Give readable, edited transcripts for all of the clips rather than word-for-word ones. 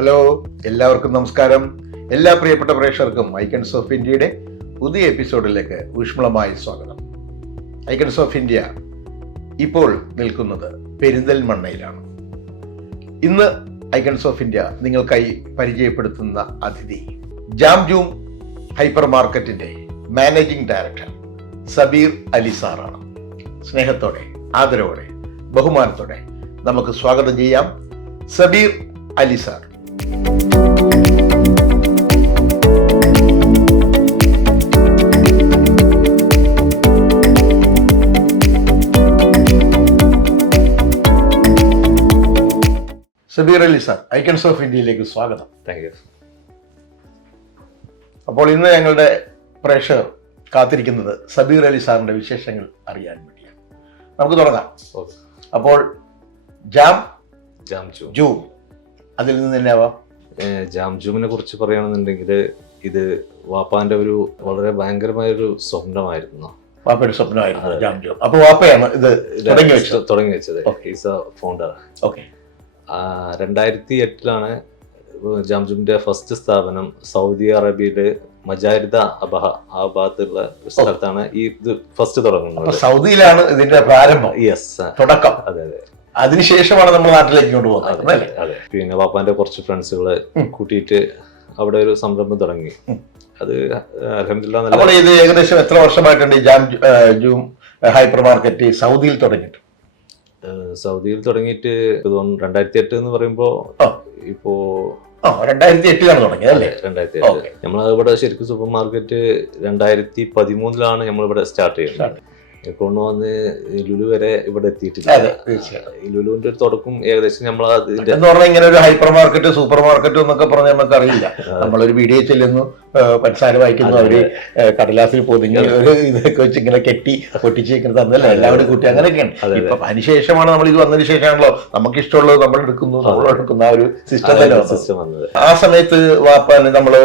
Hello, എല്ലാവർക്കും നമസ്കാരം. എല്ലാ പ്രിയപ്പെട്ട പ്രേക്ഷകർക്കും ഐക്കൺസ് ഓഫ് ഇന്ത്യയുടെ പുതിയ എപ്പിസോഡിലേക്ക് ഊഷ്മളമായ സ്വാഗതം. ഐക്കൺസ് ഓഫ് ഇന്ത്യ ഇപ്പോൾ നിൽക്കുന്നത് പെരിന്തൽമണ്ണയിലാണ്. ഇന്ന് ഐക്കൺസ് ഓഫ് ഇന്ത്യ നിങ്ങൾക്കായി പരിചയപ്പെടുത്തുന്ന അതിഥി ജാം ജൂം ഹൈപ്പർ മാർക്കറ്റിന്റെ മാനേജിംഗ് ഡയറക്ടർ സബീർ അലി സാറാണ്. സ്നേഹത്തോടെ, ആദരവോടെ, ബഹുമാനത്തോടെ നമുക്ക് സ്വാഗതം ചെയ്യാം Sabeer Ali sir. Sabeer Ali sir, icons of ഇന്ത്യയിലേക്ക് സ്വാഗതം. Thank you. അപ്പോൾ ഇന്ന് ഞങ്ങളുടെ പ്രേക്ഷകർ കാത്തിരിക്കുന്നത് സബീർ അലി സാറിന്റെ വിശേഷങ്ങൾ അറിയാൻ വേണ്ടിയാണ്. നമുക്ക് തുടങ്ങാം. അപ്പോൾ ജാം ജൂം, അതിൽ നിന്ന് തന്നെ ആവാം. ജാം ജൂമിനെ കുറിച്ച് പറയുകയാണെന്നുണ്ടെങ്കിൽ ഇത് വാപ്പാന്റെ ഒരു വളരെ ഭയങ്കരമായൊരു സ്വപ്നമായിരുന്നു. വാപ്പയുടെ സ്വപ്നമായിരുന്നു ജാം ജൂം. അപ്പൊ വാപ്പയാണ് ഇത് തുടങ്ങി വെച്ചത്. Is a founder. ഓക്കെ. 2008 ജാം ജൂമിന്റെ ഫസ്റ്റ് സ്ഥാപനം സൗദി അറേബ്യയില് മജാരിദ അബഹ ആ ഭാഗത്തുള്ള സ്ഥലത്താണ് ഈ ഇത് ഫസ്റ്റ് തുടങ്ങുന്നത്. സൗദിയിലാണ് ഇതിന്റെ പ്രാരംഭം. യെസ്, തുടക്കം. അതെ അതെ. അതിനുശേഷമാണ് നമ്മൾ നാട്ടിലേക്ക് കൊണ്ടുപോകുന്നത്. അതെ. പിന്നെ വാപ്പാന്റെ കുറച്ച് ഫ്രണ്ട്സുകളെ കൂട്ടിയിട്ട് അവിടെ ഒരു സംരംഭം തുടങ്ങി. അത് അൽഹംദുലില്ലാഹ്. ഇത് ഏകദേശം എത്ര വർഷമായിട്ടുണ്ട് ഈ ജാം ജൂം ഹൈപ്പർ മാർക്കറ്റ് സൗദിയിൽ തുടങ്ങിയിട്ട്? സൗദിയിൽ തുടങ്ങിയിട്ട് 2008 എന്ന് പറയുമ്പോ ഇപ്പോ 2008 തുടങ്ങിയത് അല്ലേ? 2008. നമ്മളിവിടെ ശരിക്കും സൂപ്പർ മാർക്കറ്റ് 2013 നമ്മളിവിടെ സ്റ്റാർട്ട് ചെയ്യുന്നത്. കൊണ്ടുവന്ന് ലുലു വരെ ഇവിടെ എത്തിയിട്ടില്ല. ലുലുവിന്റെ ഒരു തുടക്കം ഏകദേശം നമ്മൾ ഇങ്ങനെ ഒരു ഹൈപ്പർ മാർക്കറ്റ് സൂപ്പർ മാർക്കറ്റ് എന്നൊക്കെ പറഞ്ഞാൽ നമുക്ക് അറിയില്ല. നമ്മളൊരു വീഡിയോ ചെല്ലുന്നു, പഞ്ചസാര വായിക്കുന്നു, അവര് കടലാസിൽ പൊതിഞ്ഞ് ഒരു ഇതൊക്കെ വെച്ച് ഇങ്ങനെ കെട്ടി പൊട്ടിച്ച് ഇങ്ങനെ തന്നല്ലേ എല്ലാവരും കൂട്ടി, അങ്ങനെയൊക്കെയാണ്. ഇപ്പൊ അതിനുശേഷമാണ് നമ്മൾ ഇത് വന്നതിന് ശേഷമാണല്ലോ നമുക്ക് ഇഷ്ടമുള്ളത് നമ്മൾ എടുക്കുന്നു, നമ്മളെടുക്കുന്ന ആ ഒരു സിസ്റ്റം വന്നത്. ആ സമയത്ത് വാപ്പാന് നമ്മള്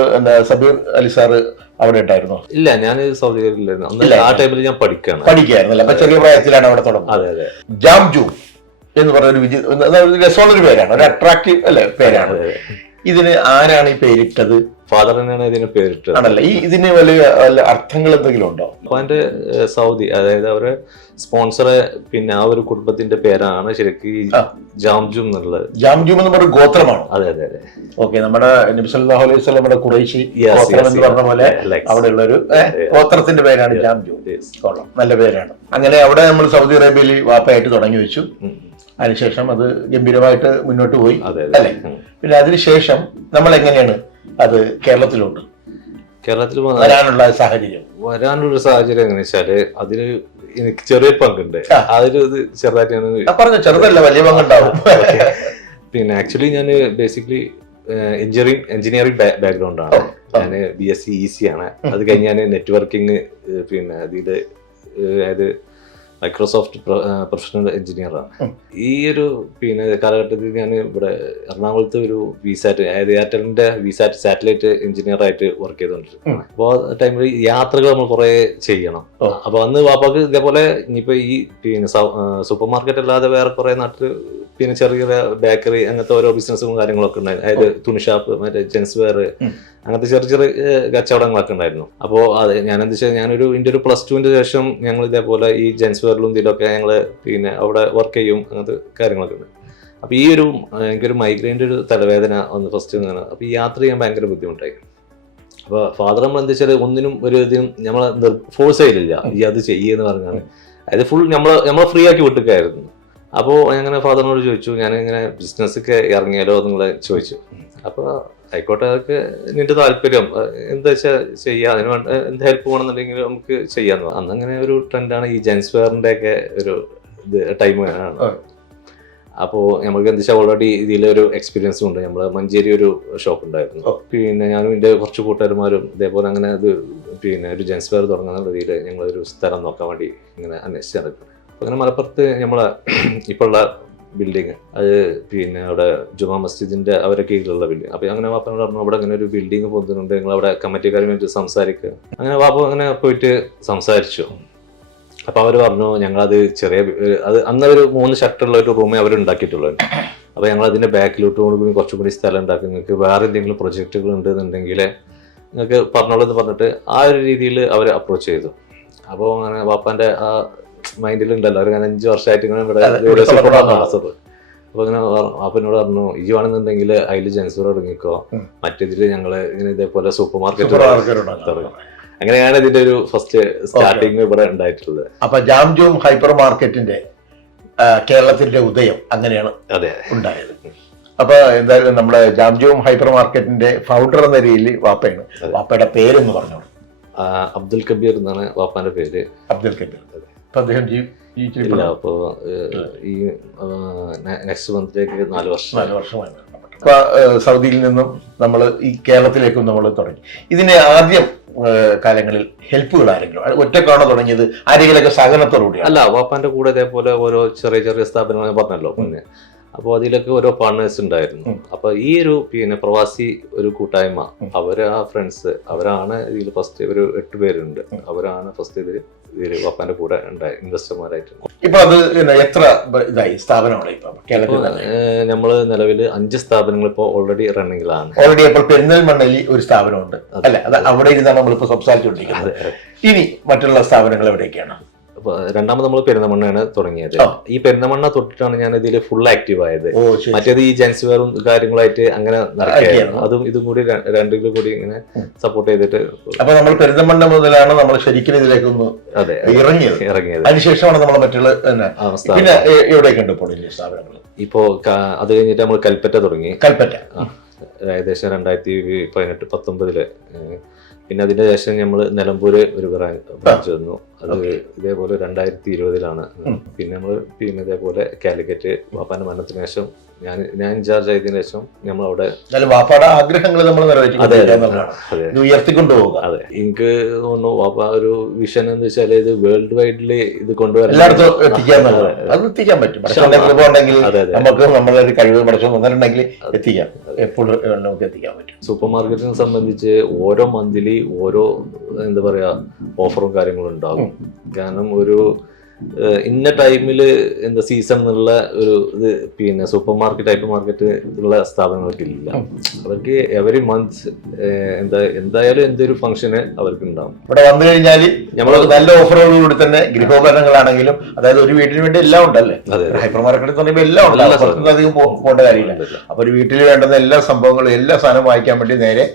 സബീർ അലി സാറ് അവിടെ ഉണ്ടായിരുന്നോ? ഇല്ല, ഞാൻ സൗദിയിലായിരുന്നു. ആ ടൈമിൽ ഞാൻ പഠിക്കുകയായിരുന്നല്ലോ. അപ്പൊ ചെറിയ പ്രായത്തിലാണ് അവിടെ തുടങ്ങുന്നത്. ജാം ജൂം എന്ന് പറയുന്ന രസമുള്ളൊരു പേരാണ്, ഒരു അട്രാക്റ്റീവ് അല്ലെ പേരാണ്. ഇതിന് ആരാണ് ഈ പേരിട്ടത്? ഫാദർ തന്നെയാണ് ഇതിന് പേരിട്ടത്. ആണല്ലേ. ഇതിന് വലിയ അർത്ഥങ്ങൾ എന്തെങ്കിലും ഉണ്ടോ? അപ്പൊ അതിന്റെ സൗദി, അതായത് അവരെ സ്പോൺസറെ പിന്നെ ആ ഒരു കുടുംബത്തിന്റെ പേരാണ് ശരിക്കും ജാം ജൂം എന്നുള്ളത്. ജാം ജൂം എന്ന് പറഞ്ഞ ഗോത്രമാണ്. അതെ അതെ അതെ. ഓക്കെ. നമ്മുടെ നബി സല്ലല്ലാഹു അലൈഹി വസല്ലമയുടെ ഖുറൈശി ഗോത്രം എന്ന് പറഞ്ഞ പോലെ അവിടെയുള്ള ഒരു ഗോത്രത്തിന്റെ പേരാണ് ജാം ജൂം. കൊള്ളാം, നല്ല പേരാണ്. അങ്ങനെ അവിടെ നമ്മൾ സൗദി അറേബ്യയിൽ വാപ്പയായിട്ട് തുടങ്ങി വെച്ചു. അതിനുശേഷം അത് ഗംഭീരമായിട്ട് മുന്നോട്ട് പോയി അല്ലെ? പിന്നെ അതിനുശേഷം നമ്മൾ എങ്ങനെയാണ് അത് കേരളത്തിൽ വരാനുള്ള സാഹചര്യം എങ്ങനെ വെച്ചാല് അതിന് എനിക്ക് ചെറിയ പങ്കുണ്ട്. അതിൽ ഇത് ചെറുതായിട്ട് പറഞ്ഞു, ചെറുതല്ല വലിയ പങ്കുണ്ടാവും. പിന്നെ ആക്ച്വലി ഞാൻ ബേസിക്കലി എഞ്ചിനീയറിംഗ് ബാക്ക്ഗ്രൗണ്ട് ആണ്. ഞാൻ BSc EC ആണ്. അത് കഴിഞ്ഞ് ഞാൻ നെറ്റ്വർക്കിംഗ് പിന്നെ ഇതില് അതായത് മൈക്രോസോഫ്റ്റ് പ്രൊഫഷണൽ എഞ്ചിനീയറാണ്. ഈ ഒരു പിന്നെ കാലഘട്ടത്തിൽ ഞാൻ ഇവിടെ എറണാകുളത്ത് ഒരു വിസാറ്റ്, അതായത് എയർടെലിന്റെ വിസാറ്റ് സാറ്റലൈറ്റ് എഞ്ചിനീയർ ആയിട്ട് വർക്ക് ചെയ്തുകൊണ്ടിരിക്കും. അപ്പോൾ ആ ടൈമിൽ യാത്രകൾ നമ്മൾ കുറെ ചെയ്യണം. അപ്പൊ അന്ന് വാപ്പാക്ക് ഇതേപോലെ ഇനിയിപ്പോ ഈ പിന്നെ സൂപ്പർ മാർക്കറ്റ് അല്ലാതെ വേറെ കുറെ നാട്ടിൽ പിന്നെ ചെറിയ ബേക്കറി അങ്ങനത്തെ ഓരോ ബിസിനസ്സും കാര്യങ്ങളൊക്കെ ഉണ്ടായിരുന്നു. അതായത് തുണി ഷാപ്പ്, മറ്റേ ജെൻസ് വെയർ, അങ്ങനത്തെ ചെറിയ ചെറിയ കച്ചവടങ്ങളൊക്കെ ഉണ്ടായിരുന്നു. അപ്പോൾ അത് ഞാൻ എന്താ വെച്ചാൽ ഞാനൊരു എൻ്റെ ഒരു +2 ശേഷം ഞങ്ങൾ ഇതേപോലെ ഈ ജെൻസ് വെയറിലും ഇതിലൊക്കെ ഞങ്ങൾ പിന്നെ അവിടെ വർക്ക് ചെയ്യും, അങ്ങനത്തെ കാര്യങ്ങളൊക്കെ ഉണ്ട്. അപ്പോൾ ഈ ഒരു എനിക്കൊരു മൈഗ്രെയിൻ്റെ ഒരു തലവേദന വന്ന് ഫസ്റ്റ് നിന്നാണ്. അപ്പോൾ ഈ യാത്ര ചെയ്യാൻ ഭയങ്കര ബുദ്ധിമുട്ടായി. അപ്പോൾ ഫാദർ നമ്മൾ എന്താ വെച്ചാൽ ഒന്നിനും ഒരു ഇതിനും നമ്മളെ ഫോഴ്സ് ചെയ്തില്ല ഈ അത് ചെയ്യുമെന്ന് പറഞ്ഞാൽ. അതായത് ഫുൾ നമ്മളെ ഫ്രീ ആക്കി വിട്ടിട്ടായിരുന്നു. അപ്പോൾ അങ്ങനെ ഫാദറിനോട് ചോദിച്ചു, ഞാനിങ്ങനെ ബിസിനസ്സൊക്കെ ഇറങ്ങിയാലോ നിങ്ങളെ ചോദിച്ചു. അപ്പോൾ ആയിക്കോട്ടെ, അതൊക്കെ നിന്റെ താല്പര്യം എന്താ വെച്ചാൽ ചെയ്യാം, അതിന് വേണ്ട എന്ത് ഹെൽപ്പ് വേണമെന്നുണ്ടെങ്കിൽ നമുക്ക് ചെയ്യാന്ന്. അന്ന് അങ്ങനെ ഒരു ട്രെൻഡാണ് ഈ ജെൻസ് വെയറിന്റെ ഒക്കെ ഒരു ഇത് ടൈമാണ്. അപ്പോൾ നമുക്ക് എന്താ വെച്ചാൽ ഓൾറെഡി ഇതിലൊരു എക്സ്പീരിയൻസും ഉണ്ട്. നമ്മൾ മഞ്ചേരി ഒരു ഷോപ്പ് ഉണ്ടായിരുന്നു. പിന്നെ ഞാനും എൻ്റെ കുറച്ച് കൂട്ടുകാരന്മാരും ഇതേപോലെ അങ്ങനെ അത് പിന്നെ ഒരു ജെൻസ് വെയർ തുടങ്ങുന്ന രീതിയിൽ ഞങ്ങളൊരു സ്ഥലം നോക്കാൻ വേണ്ടി ഇങ്ങനെ അന്വേഷിച്ച് നടക്കുന്നത്. അങ്ങനെ മലപ്പുറത്ത് നമ്മളെ ഇപ്പോഴുള്ള ബിൽഡിങ്, അത് പിന്നെ അവിടെ ജുമാ മസ്ജിദിന്റെ അവരെ കീഴിലുള്ള ബിൽഡിംഗ്. അപ്പൊ അങ്ങനെ വാപ്പനോട് പറഞ്ഞു അവിടെ അങ്ങനെ ഒരു ബിൽഡിംഗ് പോകുന്നുണ്ട്, നിങ്ങൾ അവിടെ കമ്മിറ്റിക്കാരുമായിട്ട് സംസാരിക്കുക. അങ്ങനെ വാപ്പ അങ്ങനെ പോയിട്ട് സംസാരിച്ചു. അപ്പൊ അവർ പറഞ്ഞു ഞങ്ങളത് ചെറിയ അത് അന്ന് ഒരു 3 ഷട്ടറുള്ള ഒരു റൂമേ അവർ ഉണ്ടാക്കിയിട്ടുള്ളൂ. അപ്പൊ ഞങ്ങൾ അതിന്റെ ബാക്കിലോട്ട് കൂടി കുറച്ചും കൂടി സ്ഥലം ഉണ്ടാക്കി, നിങ്ങൾക്ക് വേറെ എന്തെങ്കിലും പ്രൊജക്റ്റുകൾ ഉണ്ടെന്നുണ്ടെങ്കിൽ നിങ്ങൾക്ക് പറഞ്ഞോളൂ എന്ന് പറഞ്ഞിട്ട് ആ ഒരു രീതിയിൽ അവർ അപ്രോച്ച് ചെയ്തു. അപ്പോൾ അങ്ങനെ വാപ്പാന്റെ ആ മൈൻഡിലുണ്ടല്ലോ ഒരു 5 വർഷമായിട്ട് ഇങ്ങനെ ഇവിടെ അപ്പൊ ഇങ്ങനെ വാപ്പനോട് പറഞ്ഞു ഈ വേണമെന്നുണ്ടെങ്കിൽ അതിൽ ജെൻസൂർ തുടങ്ങിക്കോ, മറ്റേതിൽ ഞങ്ങള് ഇങ്ങനെ ഇതേപോലെ സൂപ്പർ മാർക്കറ്റ് തുടങ്ങി. അങ്ങനെയാണ് ഇതിന്റെ ഒരു ഫസ്റ്റ് സ്റ്റാർട്ടിങ് ഇവിടെ ഉണ്ടായിട്ടുള്ളത്. അപ്പൊ ജാം ജൂം ഹൈപ്പർ മാർക്കറ്റിന്റെ കേരളത്തിന്റെ ഉദയം അങ്ങനെയാണ് ഉണ്ടായത്. അപ്പൊ എന്തായാലും നമ്മുടെ ജാം ജൂം ഹൈപ്പർ മാർക്കറ്റിന്റെ ഫൗണ്ടർ എന്ന രീതിയിൽ വാപ്പയാണ്. വാപ്പയുടെ പേരെന്ന് പറഞ്ഞോളൂ. അബ്ദുൽ കബീർ എന്നാണ് വാപ്പാന്റെ പേര്. അബ്ദുൽ കബീർ. അപ്പൊ അദ്ദേഹം ഇല്ല, അപ്പോ ഈ നെക്സ്റ്റ് മന്തിലേക്ക് 4 വർഷമായി. അപ്പൊ സൗദിയിൽ നിന്നും നമ്മൾ ഈ കേരളത്തിലേക്കും നമ്മൾ തുടങ്ങി. ഇതിന്റെ ആദ്യം കാലങ്ങളിൽ ഹെൽപ്പുകൾ ആരെങ്കിലും ഒറ്റക്കാണോ തുടങ്ങിയത്, ആരെങ്കിലൊക്കെ സഹകരണത്തോടുകൂടി? അല്ല, വാപ്പാന്റെ കൂടെ ഇതേപോലെ ഓരോ ചെറിയ ചെറിയ സ്ഥാപനങ്ങൾ പറഞ്ഞല്ലോ മുന്നേ. അപ്പോൾ അതിലൊക്കെ ഓരോ പാർട്ട്നേഴ്സ് ഉണ്ടായിരുന്നു. അപ്പൊ ഈ ഒരു പ്രവാസി ഒരു കൂട്ടായ്മ, അവര് ആ ഫ്രണ്ട്സ് അവരാണ് ഇതിൽ ഫസ്റ്റ് ഒരു 8 പേരുണ്ട്. അവരാണ് ഫസ്റ്റ് ഇതിൽ വാപ്പാന്റെ കൂടെ ഉണ്ടായി ഇൻവെസ്റ്റർമാരായിട്ടുണ്ട്. ഇപ്പൊ അത് എത്ര ഇതായി സ്ഥാപനമാണ് ഇപ്പൊ കേരളത്തിൽ? നമ്മള് നിലവിൽ 5 സ്ഥാപനങ്ങൾ ഇപ്പോൾ ഓൾറെഡി റണ്ണിങ്ങിലാണ്. ഓൾറെഡി ഇപ്പോൾ പെരിന്തൽമണ്ണയിൽ ഒരു സ്ഥാപനമുണ്ട് അല്ലെ? അത് അവിടെ ഇരുന്നാണ് നമ്മളിപ്പോ സംസാരിച്ചുകൊണ്ടിരിക്കുന്നത്. ഇനി മറ്റുള്ള സ്ഥാപനങ്ങൾ എവിടെയൊക്കെയാണ്? രണ്ടാമത് നമ്മൾ പെരുന്തമണ്ണയാണ് തുടങ്ങിയത്. ഈ പെരുന്തമണ്ണ തൊട്ടിട്ടാണ് ഞാൻ ഇതിൽ ഫുൾ ആക്റ്റീവ് ആയത്. മറ്റേത് ഈ ജെൻസ് വെയറും കാര്യങ്ങളായിട്ട് അങ്ങനെ നടക്കുകയായിരുന്നു. അതും ഇതും കൂടി രണ്ടിലും കൂടി ഇങ്ങനെ സപ്പോർട്ട് ചെയ്തിട്ട്. അപ്പൊ നമ്മൾ പെരുന്തമണ്ണ മുതലാണ് നമ്മൾ ശരിക്കും ഇതിലേക്ക് ഒന്ന് ഇറങ്ങിയത്. അതിനുശേഷമാണ് നമ്മൾ മറ്റുള്ള പിന്നെ എവിടെയൊക്കെ ഉണ്ട് ഇപ്പോൾ സ്ഥാപനങ്ങൾ? ഇപ്പോ അത് കഴിഞ്ഞിട്ട് നമ്മൾ കൽപ്പറ്റ തുടങ്ങി. കൽപ്പറ്റ ഏകദേശം 2018-19 പിന്നെ അതിന്റെ ശേഷം നമ്മൾ നിലമ്പൂര് ഒരു ബ്രാഞ്ച് വന്നു. അത് ഇതേപോലെ 2020 പിന്നെ നമ്മൾ ഇതേപോലെ കാലിക്കറ്റ് വാപ്പാന്റെ മരണത്തിന് ശേഷം ഞാൻ ഇൻചാർജ് ആയതിനു ശേഷം നമ്മൾ അവിടെ വാപ്പാടെ ആഗ്രഹങ്ങൾ നമ്മൾ ഉയർത്തിക്കൊണ്ടുപോകുക. അതെ, എനിക്ക് തോന്നുന്നു വാപ്പ ഒരു വിഷൻ എന്ന് വെച്ചാൽ ഇത് വേൾഡ് വൈഡില് ഇത് കൊണ്ടുവരാൻ എത്തിക്കാൻ പറ്റും. നമുക്ക് നമ്മളൊരു കഴിവ് പഠിച്ചു വന്നിട്ടുണ്ടെങ്കിൽ എത്തിക്കാം, എപ്പോഴും നമുക്ക് എത്തിക്കാൻ പറ്റും. സൂപ്പർ മാർക്കറ്റിനെ സംബന്ധിച്ച് ഓരോ മന്ത്ലി ഓരോ എന്താ പറയാ ഓഫറും കാര്യങ്ങളും ഉണ്ടാകും. കാരണം ഒരു ഇന്ന ടൈമില് എന്താ സീസൺ എന്നുള്ള ഒരു ഇത് സൂപ്പർ മാർക്കറ്റ് ഹൈപ്പർ മാർക്കറ്റ് ഉള്ള സ്ഥാപനങ്ങൾക്ക് ഇല്ല. അവർക്ക് എവറി മന്ത് എന്തായാലും എന്തൊരു ഫംഗ്ഷന് അവർക്ക് ഉണ്ടാവും. ഇവിടെ വന്നു കഴിഞ്ഞാൽ നമ്മൾ നല്ല ഓഫറുകളോടുകൂടി തന്നെ ഗൃഹോപകരണങ്ങളാണെങ്കിലും, അതായത് ഒരു വീട്ടിന് വേണ്ടി എല്ലാം ഉണ്ടല്ലേ. ഹൈപ്പർ മാർക്കറ്റ് പറയുമ്പോൾ എല്ലാം ഉണ്ട്, അധികം പോകേണ്ട കാര്യമില്ല. അപ്പൊ ഒരു വീട്ടിൽ വേണ്ടുന്ന എല്ലാ സംഭവങ്ങളും എല്ലാ സാധനവും വാങ്ങിക്കാൻ വേണ്ടി നേരെ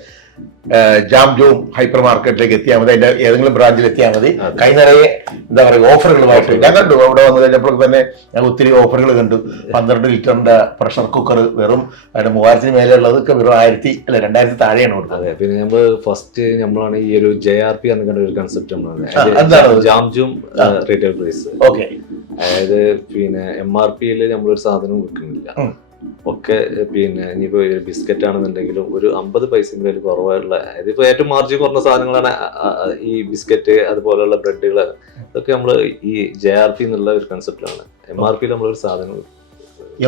ജാം ജൂം ഹൈപ്പർ മാർക്കറ്റിലേക്ക് എത്തിയാൽ മതി. അതിന്റെ ഏതെങ്കിലും ബ്രാഞ്ചിൽ എത്തിയാൽ മതി. കൈ നിറയെ എന്താ പറയുക ഓഫറുകളുമായിട്ട് ഞാൻ കണ്ടു. അവിടെ വന്നു കഴിഞ്ഞപ്പോൾ തന്നെ ഞാൻ ഒത്തിരി ഓഫറുകൾ കണ്ടു. 12 ലിറ്ററിന്റെ പ്രഷർ കുക്കർ വെറും 3000 മേലെ ഉള്ളതൊക്കെ വെറും 2000 താഴെയാണ് കൊടുക്കുന്നത്. അതെ, പിന്നെ നമ്മൾ ഫസ്റ്റ് നമ്മളാണ് ഈ ഒരു JRP എന്ന് കണ്ട ഒരു കൺസെപ്റ്റ് ജാം ജൂം റീറ്റെയിൽ പ്രൈസ്. ഓക്കെ, അതായത് MRP-യിൽ നമ്മളൊരു സാധനം വിൽക്കുന്നില്ല. ഒക്കെ ഇനിയിപ്പോ ബിസ്ക്കറ്റ് ആണെന്നുണ്ടെങ്കിലും ഒരു 50 പൈസയും മേൽ കുറവായുള്ള, ഇതിപ്പോ ഏറ്റവും മാർജിൻ കുറഞ്ഞ സാധനങ്ങളാണ് ഈ ബിസ്ക്കറ്റ് അതുപോലെയുള്ള ബ്രെഡുകൾ. ഇതൊക്കെ നമ്മൾ ഈ JRP എന്നുള്ള ഒരു കൺസെപ്റ്റിലാണ്. MRP-യിൽ നമ്മളൊരു സാധനം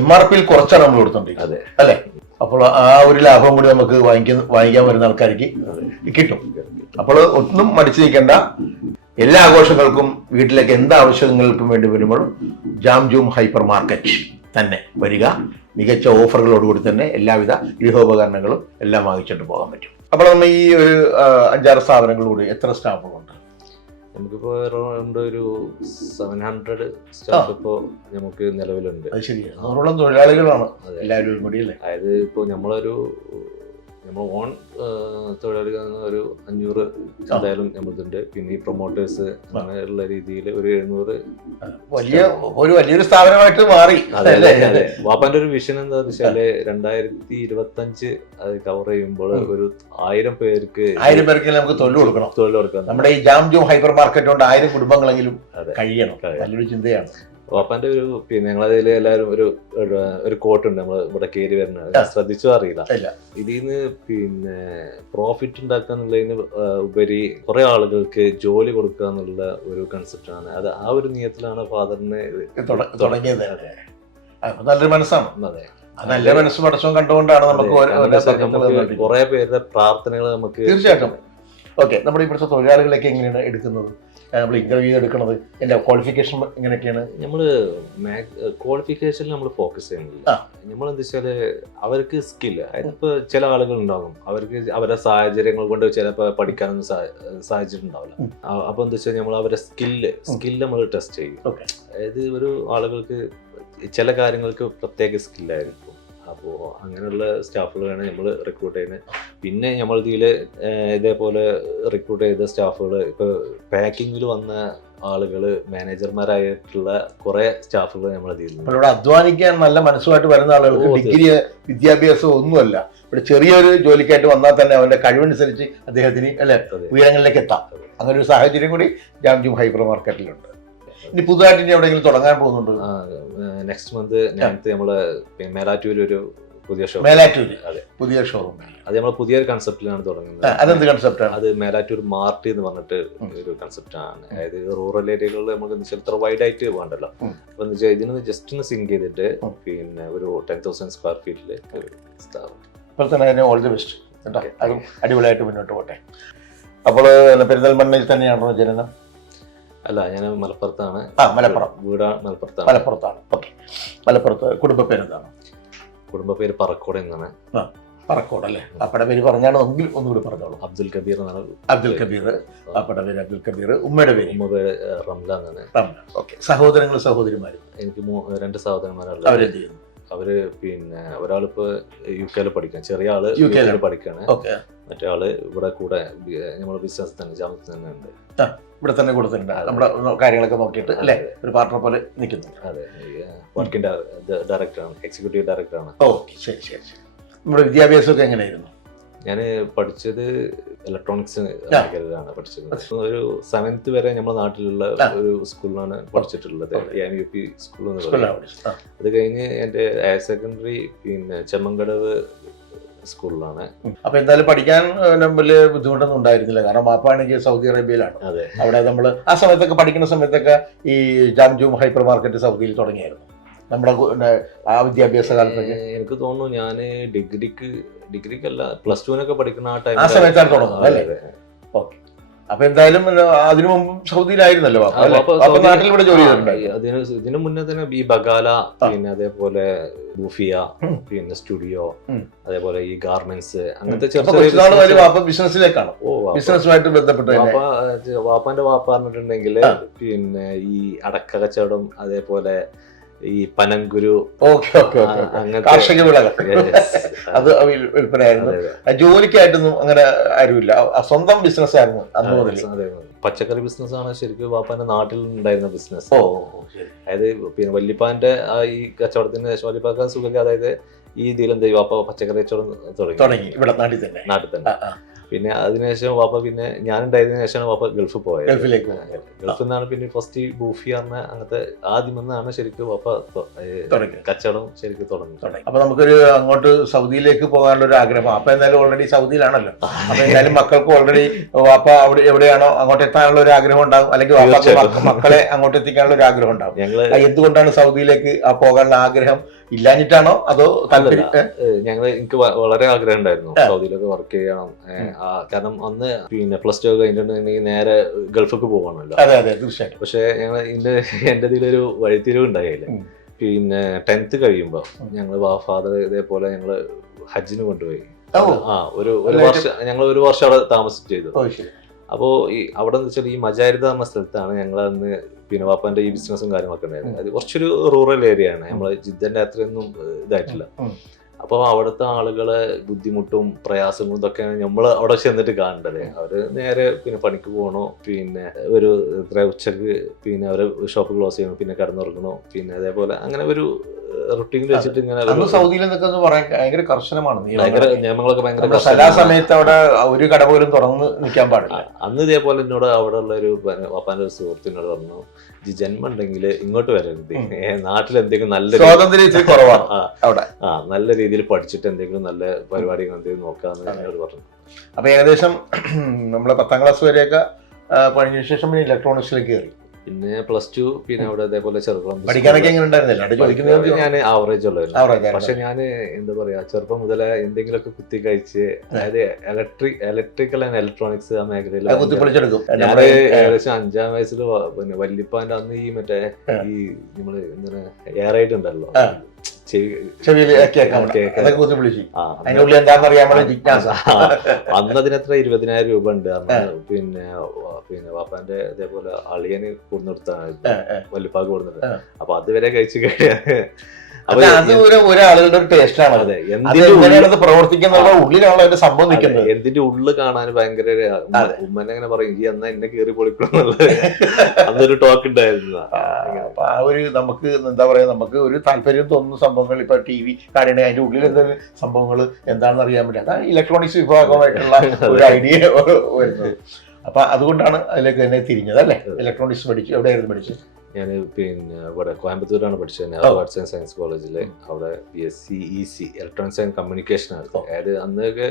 MRP-യിൽ കുറച്ചാണ് നമ്മൾ കൊടുത്തോണ്ടിരിക്കുന്നത്. അതെ അല്ലെ? അപ്പോൾ ആ ഒരു ലാഭം കൂടി നമുക്ക് വാങ്ങിക്കാൻ വരുന്ന ആൾക്കാർക്ക് കിട്ടും. അപ്പോൾ ഒന്നും മടിച്ചു നിൽക്കേണ്ട. എല്ലാ ആഘോഷങ്ങൾക്കും വീട്ടിലേക്ക് എന്ത് ആവശ്യങ്ങൾക്കും വേണ്ടി വരുമ്പോൾ ജാം ജൂം ഹൈപ്പർ മാർക്കറ്റ് തന്നെ വരിക. മികച്ച ഓഫറുകളോടുകൂടി തന്നെ എല്ലാവിധ ഗൃഹോപകരണങ്ങളും എല്ലാം വാങ്ങിച്ചിട്ട് പോകാൻ പറ്റും. അപ്പോൾ നമ്മൾ ഈ ഒരു 5-6 സ്ഥാപനങ്ങളോട് എത്ര സ്റ്റാഫുകളുണ്ട്? നമുക്കിപ്പോ അറൗണ്ട് ഒരു 700 സ്റ്റാഫ് ഇപ്പോ നമുക്ക് നിലവിലുണ്ട്. അത് ശരിയാണ്, 100ഓളം തൊഴിലാളികളാണ് എല്ലാവരും കൂടി അല്ലേ? അതായത് ഇപ്പോ നമ്മൾ ഓൺ തൊഴിലാളികൾ ഒരു 500 എന്തായാലും നമ്മളുണ്ട്. പിന്നെ ഈ പ്രൊമോട്ടേഴ്സ് അങ്ങനെയുള്ള രീതിയിൽ ഒരു 700. വലിയൊരു സ്ഥാപനമായിട്ട് മാറി. വാപ്പാന്റെ ഒരു വിഷൻ എന്താന്ന് വെച്ചാല് 2025 അത് കവർ ചെയ്യുമ്പോൾ ഒരു 1000 പേർക്ക് നമുക്ക് തൊഴിൽ കൊടുക്കണം. നമ്മുടെ ഈ ജാം ജൂം ഹൈപ്പർ മാർക്കറ്റ് കൊണ്ട് 1000 കുടുംബങ്ങളെങ്കിലും കഴിയണം. നല്ലൊരു ചിന്തയാണ് വാപ്പാന്റെ ഒരു. ഞങ്ങളതിൽ എല്ലാവരും ഒരു കോട്ടുണ്ട് നമ്മൾ ഇവിടെ കയറി വരുന്നത്, ശ്രദ്ധിച്ചോ അറിയില്ല. ഇതിന്ന് പ്രോഫിറ്റ് ഉണ്ടാക്കുക എന്നുള്ളതിന് ഉപരി കുറെ ആളുകൾക്ക് ജോലി കൊടുക്കുക എന്നുള്ള ഒരു കൺസെപ്റ്റാണ്. അത് ആ ഒരു നിയത്തിലാണ് ഫാദറിനെ തുടങ്ങിയത്. നല്ലൊരു മനസ്സാണ്. അതെ, നല്ല മനസ്സ് പഠിച്ചോ കണ്ടുകൊണ്ടാണ് നമുക്ക് കുറെ പേരുടെ പ്രാർത്ഥനകൾ നമുക്ക്. തീർച്ചയായിട്ടും. ഓക്കെ, നമ്മുടെ ഇവിടുത്തെ തൊഴിലാളികളൊക്കെ എങ്ങനെയാണ് എടുക്കുന്നത്? നമ്മൾ ഇന്റർവ്യൂ എടുക്കുന്നത്? എൻ്റെ ക്വാളിഫിക്കേഷൻ എങ്ങനെയൊക്കെയാണ്? നമ്മൾ ക്വാളിഫിക്കേഷനിൽ നമ്മൾ ഫോക്കസ് ചെയ്യുന്നില്ല. നമ്മളെന്താ വെച്ചാൽ അവർക്ക് സ്കില്ല്, അതിപ്പോൾ ചില ആളുകൾ ഉണ്ടാകും അവർക്ക് അവരുടെ സാഹചര്യങ്ങൾ കൊണ്ട് ചിലപ്പോൾ പഠിക്കാനൊന്നും സാഹചര്യം ഉണ്ടാവില്ല. അപ്പോൾ എന്താ വെച്ചാൽ നമ്മൾ അവരുടെ സ്കില്ല് നമ്മൾ ടെസ്റ്റ് ചെയ്യും. അതായത് ഒരു ആളുകൾക്ക് ചില കാര്യങ്ങൾക്ക് പ്രത്യേക സ്കില്ലായിരിക്കും. അപ്പോൾ അങ്ങനെയുള്ള സ്റ്റാഫുകളാണ് നമ്മൾ റിക്രൂട്ട് ചെയ്യുന്നത്. പിന്നെ നമ്മൾ ഇതിൽ ഇതേപോലെ റിക്രൂട്ട് ചെയ്ത സ്റ്റാഫുകൾ ഇപ്പോൾ പാക്കിങ്ങിൽ വന്ന ആളുകൾ മാനേജർമാരായിട്ടുള്ള കുറേ സ്റ്റാഫുകൾ നമ്മൾ ഇതിൽ ഇവിടെ അധ്വാനിക്കാൻ നല്ല മനസ്സുമായിട്ട് വരുന്ന ആളുകൾക്ക് ഡിഗ്രി വിദ്യാഭ്യാസം ഒന്നുമല്ല, ഇവിടെ ചെറിയൊരു ജോലിക്കായിട്ട് വന്നാൽ തന്നെ അവന്റെ കഴിവനുസരിച്ച് അദ്ദേഹത്തിന് അല്ലെ ഉയരങ്ങളിലേക്ക് എത്താം. അങ്ങനെ ഒരു സാഹചര്യം കൂടി ജാംജൂം ഹൈപ്പർ മാർക്കറ്റിലുണ്ട്. ഇനി പുതുതായിട്ട് ഇനി എവിടെയെങ്കിലും തുടങ്ങാൻ പോകുന്നുണ്ട്? നെക്സ്റ്റ് മന്ത് 9th നമ്മള് മേലാറ്റൂർ ഒരു പുതിയ ഷോറൂം. മേലാറ്റൂര് പുതിയ ഷോറൂം. അത് നമ്മൾ പുതിയൊരു കൺസെപ്റ്റിലാണ് തുടങ്ങുന്നത്. അതെന്ത് കൺസെപ്റ്റാണ്? അത് മേലാറ്റൂർ മാർട്ട് എന്ന് പറഞ്ഞിട്ട് ഒരു കൺസെപ്റ്റാണ്. അതായത് റൂറൽ ഏരിയകളിൽ നമുക്ക് ഇത്ര വൈഡ് ആയിട്ട് വേണ്ടല്ലോ. അപ്പൊ എന്ന് വെച്ചാൽ ഇതിനൊന്ന് ജസ്റ്റ് ഒന്ന് സിങ്ക് ചെയ്തിട്ട് പിന്നെ ഒരു 10,000 സ്ക്വയർ ഫീറ്റില് സ്ഥാപനം. അപ്പോൾ തന്നെ ഓൾ ദി ബെസ്റ്റ് കേട്ടോ. അതും അടിപൊളിയായിട്ട് മുന്നോട്ട് പോട്ടെ. അപ്പോൾ പെരിന്തൽമണ്ണയിൽ തന്നെയാണോ ജനനം? അല്ല, ഞാൻ മലപ്പുറത്താണ്. മലപ്പുറം വീട് മലപ്പുറത്താണ്. മലപ്പുറത്താണ്. ഓക്കെ. മലപ്പുറത്ത് കുടുംബ പേരെന്താണ്? കുടുംബ പേര് പറക്കോട് എന്നാണ്. പറക്കോട് അല്ലേ? അപ്പടെ പേര് പറഞ്ഞാണോ? ഒന്നുകൂടി പറഞ്ഞോളൂ. അബ്ദുൽ കബീർ എന്നാണ്. അബ്ദുൽ കബീർ. അപ്പടെ പേര് അബ്ദുൽ കബീർ. ഉമ്മയുടെ പേര്? ഉമ്മ പേര് റംല എന്നാണ്. ഓക്കെ. സഹോദരങ്ങളും സഹോദരിമാരും? എനിക്ക് 2 സഹോദരന്മാരുള്ളത്. അവരെന്ത് ചെയ്യുന്നു? അവര് പിന്നെ ഒരാളിപ്പോ UK പഠിക്കാൻ, ചെറിയ ആള് UK പഠിക്കാണ്. മറ്റേ ആള് ഇവിടെ കൂടെ നമ്മളെ ബിസിനസ് തന്നെ ജാമത്തിൽ തന്നെ ഉണ്ട്. ഇവിടെ തന്നെ കൊടുത്തിട്ടുണ്ട്. നമ്മുടെ കാര്യങ്ങളൊക്കെ നോക്കിയിട്ട് അല്ലേ, ഒരു പാർട്ണർ പോലെ നിൽക്കുന്നു. അതെ, വർക്കിംഗ് ഡയറക്ടറാണ്, എക്സിക്യൂട്ടീവ് ഡയറക്ടറാണ്. ഓക്കെ, ശരി ശരി ശരി. നമ്മുടെ വിദ്യാഭ്യാസമൊക്കെ എങ്ങനെയായിരുന്നു? ഞാൻ പഠിച്ചത് ഇലക്ട്രോണിക്സ് മേഖലയിലാണ് പഠിച്ചത്. ഒരു 7th വരെ നമ്മുടെ നാട്ടിലുള്ള ഒരു സ്കൂളിലാണ് പഠിച്ചിട്ടുള്ളത്, AMUP സ്കൂൾ എന്ന് പറയുന്നത്. അത് കഴിഞ്ഞ് എൻ്റെ ഹയർ സെക്കൻഡറി പിന്നെ ചെമ്മങ്കടവ് സ്കൂളിലാണ്. അപ്പൊ എന്തായാലും പഠിക്കാൻ വലിയ ബുദ്ധിമുട്ടൊന്നും ഉണ്ടായിരുന്നില്ല, കാരണം ബാപ്പാണെങ്കിൽ സൗദി അറേബ്യയിലാണ്. അതെ, അവിടെ നമ്മൾ ആ സമയത്തൊക്കെ പഠിക്കുന്ന സമയത്തൊക്കെ ഈ ജാംജൂം ഹൈപ്പർ മാർക്കറ്റ് സൗദിയിൽ തുടങ്ങിയായിരുന്നു നമ്മുടെ ആ വിദ്യാഭ്യാസ കാലത്തൊക്കെ. എനിക്ക് തോന്നുന്നു ഞാൻ ഡിഗ്രിക്കല്ല +2 പഠിക്കുന്ന ആ സമയത്താണ് തുടങ്ങുന്നത് അല്ലേ? ഓക്കെ. അപ്പൊ എന്തായാലും അതിനു മുമ്പ് സൗദിയിലായിരുന്നല്ലോ നാട്ടിൽ ഇവിടെ ജോലി ചെയ്തിട്ടുണ്ട്. ഇതിനു മുന്നേ തന്നെ ഈ ബഗാല, പിന്നെ അതേപോലെ ബൂഫിയ, പിന്നെ സ്റ്റുഡിയോ, അതേപോലെ ഈ ഗാർമെന്റ്സ്, അങ്ങനത്തെ ബിസിനസ്സിലേക്കാണ്. ബിസിനസ്സുമായിട്ട് ബന്ധപ്പെട്ട് വാപ്പാന്റെ വാപ്പ പറഞ്ഞിട്ടുണ്ടെങ്കിൽ പിന്നെ ഈ അടക്ക കച്ചവടം, അതേപോലെ ഈ പനങ്കുരു, കാർഷിക വിളകൾ അത് വിൽപ്പനയായിരുന്നു. ജോലിക്കായിട്ടൊന്നും അങ്ങനെ ആരുമില്ല, സ്വന്തം ബിസിനസ് ആയിരുന്നു അന്ന് മുതൽ. പച്ചക്കറി ബിസിനസ് ആണ് ശരിക്കും വാപ്പാന്റെ നാട്ടിൽ ഉണ്ടായിരുന്ന ബിസിനസ്. അതായത് പിന്നെ വല്യപ്പാന്റെ ഈ കച്ചവടത്തിന് ശേഷം വല്യപ്പാക്കാൻ സുഖം, അതായത് ഈ ഇതിൽ എന്താ വാപ്പ പച്ചക്കറി കച്ചവടം തുടങ്ങി ഇവിടെ നാട്ടിൽ തന്നെ. പിന്നെ അതിനുശേഷം വാപ്പ, പിന്നെ ഞാനുണ്ടായതിനു ശേഷമാണ് വാപ്പ ഗൾഫിൽ പോയത്. ഗൾഫിൽ നിന്നാണ് പിന്നെ ഫസ്റ്റ് ബൂഫി പറഞ്ഞ അങ്ങനത്തെ ആദ്യം നിന്നാണ് ശരിക്കും വാപ്പ കച്ചവടം ശരിക്കും തുടങ്ങി. അപ്പൊ നമുക്കൊരു അങ്ങോട്ട് സൗദിയിലേക്ക് പോകാനുള്ള ഒരു ആഗ്രഹം. അപ്പൊ എന്തായാലും ഓൾറെഡി സൗദിയിലാണല്ലോ. അപ്പൊ എന്തായാലും മക്കൾക്ക് ഓൾറെഡി വാപ്പ അവിടെ എവിടെയാണോ അങ്ങോട്ട് എത്താനുള്ള ഒരു ആഗ്രഹം ഉണ്ടാകും, അല്ലെങ്കിൽ വാപ്പ മക്കളെ അങ്ങോട്ട് എത്തിക്കാനുള്ള ഒരു ആഗ്രഹം ഉണ്ടാകും. എന്തുകൊണ്ടാണ് സൗദിയിലേക്ക് പോകാനുള്ള ആഗ്രഹം? ഇല്ലാഞ്ഞിട്ടാണോ അതോ താല്പര്യം? എനിക്ക് വളരെ ആഗ്രഹം ഉണ്ടായിരുന്നു സൗദിയിലൊക്കെ വർക്ക് ചെയ്യണം. കാരണം അന്ന് പിന്നെ +2 കഴിഞ്ഞിട്ടുണ്ടെങ്കിൽ നേരെ ഗൾഫിലേക്ക് പോവാണല്ലോ. അതെ അതെ, തീർച്ചയായിട്ടും. പക്ഷെ ഞങ്ങൾ എന്റെ ഇതിലൊരു വഴിത്തിരിവ് ഉണ്ടായില്ല. പിന്നെ 10th കഴിയുമ്പോ ഞങ്ങള് ഫാദർ ഇതേപോലെ ഞങ്ങള് ഹജ്ജിന് കൊണ്ടുപോയി. ഞങ്ങൾ ഒരു വർഷം അവിടെ താമസിച്ച് ചെയ്തു. അപ്പോ ഈ അവിടെ എന്ന് വെച്ചാൽ ഈ മജാരിദ എന്ന സ്ഥലത്താണ് ഞങ്ങൾ അന്ന് പിന്നെ വാപ്പാന്റെ ഈ ബിസിനസ്സും കാര്യങ്ങളൊക്കെ ഉണ്ടായിരുന്നു. അത് കുറച്ചൊരു റൂറൽ ഏരിയ ആണ്, നമ്മള് ജിദ്ദന്റെ അത്രയൊന്നും ഇതായിട്ടില്ല. അപ്പോൾ അവിടുത്തെ ആളുകളെ ബുദ്ധിമുട്ടും പ്രയാസങ്ങളും ഇതൊക്കെയാണ് നമ്മൾ അവിടെ ചെന്നിട്ട് കാണേണ്ടത്. അവര് നേരെ പിന്നെ പണിക്ക് പോകണോ, പിന്നെ ഒരു ഉച്ചക്ക് പിന്നെ അവര് ഷോപ്പ് ക്ലോസ് ചെയ്യണം, പിന്നെ കിടന്നുറങ്ങണോ, പിന്നെ അതേപോലെ അങ്ങനെ ഒരു റുട്ടീൻ വെച്ചിട്ട് ഇങ്ങനെ. സൗദിയിൽ ഭയങ്കര കർശനമാണ് നിയമങ്ങളൊക്കെ, ഭയങ്കര എല്ലാ സമയത്ത് അവിടെ ഒരു കട പോലും തുറന്ന് നിൽക്കാൻ പാടില്ല. അന്ന് ഇതേപോലെ എന്നോട് അവിടെ ഉള്ള ഒരു വാപ്പാന്റെ ഒരു സുഹൃത്തിനോട് പറഞ്ഞു, ജന്മം ഉണ്ടെങ്കിൽ ഇങ്ങോട്ട് വരരുത്, നാട്ടിൽ എന്തെങ്കിലും നല്ല സ്വാതന്ത്ര്യം കുറവാണ്, നല്ല രീതിയിൽ പഠിച്ചിട്ട് എന്തെങ്കിലും നല്ല പരിപാടികൾ എന്തെങ്കിലും നോക്കാന്ന് എന്നോട് പറഞ്ഞു. അപ്പൊ ഏകദേശം നമ്മള് 10ാം ക്ലാസ് വരെയൊക്കെ പഠിച്ച ശേഷം ഇലക്ട്രോണിക്സിലേക്ക് കയറി. പിന്നെ +2 പിന്നെ അവിടെ അതേപോലെ ചെറുപ്പം പഠിക്കാനൊക്കെ എങ്ങനെ ഉണ്ടായിരുന്നില്ല ചോദിക്കുന്നത്? ഞാൻ ആവറേജ് ഉള്ളായിരുന്നു. Average പക്ഷെ ഞാൻ എന്താ പറയാ ചെറുപ്പം മുതലേ എന്തെങ്കിലുമൊക്കെ കുത്തി കഴിച്ച് അതായത് ഇലക്ട്രിക്കൽ ആൻഡ് ഇലക്ട്രോണിക്സ് ആ മേഖലയിൽ കുത്തിപ്പൊളിച്ചെടുക്കും. ഞാൻ ഏകദേശം 5ാം വയസ്സിൽ പിന്നെ വല്യപ്പാന്റെ അന്ന് ഈ മറ്റേ ഈ നമ്മള് എന്താണ് എയർ റൈഡ് ഉണ്ടല്ലോ അന്ന് അതിനെത്ര 20,000 രൂപ ഉണ്ട്. പിന്നെ വാപ്പാന്റെ ഇതേപോലെ അളിയന് കൊടുന്നെടുത്താണ് വല്യപ്പാക്ക് കൊടുത്തിട്ട്. അപ്പൊ അതുവരെ കഴിച്ചു കഴിയാ ഒരാളുടെ ഒരു ടേസ്റ്റ് ആണ്. അതെ, പ്രവർത്തിക്കുന്ന ഉള്ളിലാണല്ലോ അതിന്റെ സംഭവം നിൽക്കുന്നത്. എന്തിന്റെ ഉള്ളു കാണാൻ ഭയങ്കര ഉമ്മനെ അങ്ങനെ പറയും ഈ എന്നാ എന്നെ കയറി പൊളിക്കണമെന്നുള്ളത് അന്നൊരു ടോക്ക് ഉണ്ടായിരുന്നു. അപ്പൊ ആ ഒരു നമുക്ക് എന്താ പറയാ നമുക്ക് ഒരു താല്പര്യം തോന്നുന്ന സംഭവങ്ങൾ ഇപ്പൊ TV കാണണേ അതിന്റെ ഉള്ളിൽ എന്തെങ്കിലും സംഭവങ്ങൾ എന്താണെന്ന് അറിയാൻ പറ്റില്ല. അതാണ് ഇലക്ട്രോണിക്സ് വിഭാഗമായിട്ടുള്ള ഒരു ഐഡിയ വരുന്നത്. അപ്പൊ അതുകൊണ്ടാണ് അതിലേക്ക് തന്നെ തിരിഞ്ഞത് അല്ലേ? ഇലക്ട്രോണിക്സ് പഠിച്ചു. എവിടെയായിരുന്നു പഠിച്ചത്? ഞാൻ പിന്നെ ഇവിടെ കോയമ്പത്തൂരാണ് പഠിച്ചത്. ആർട്സ് ആൻഡ് സയൻസ് കോളേജിൽ. അവിടെ BSc EC electronics and communication ആയിരുന്നു. അതായത് അന്നൊക്കെ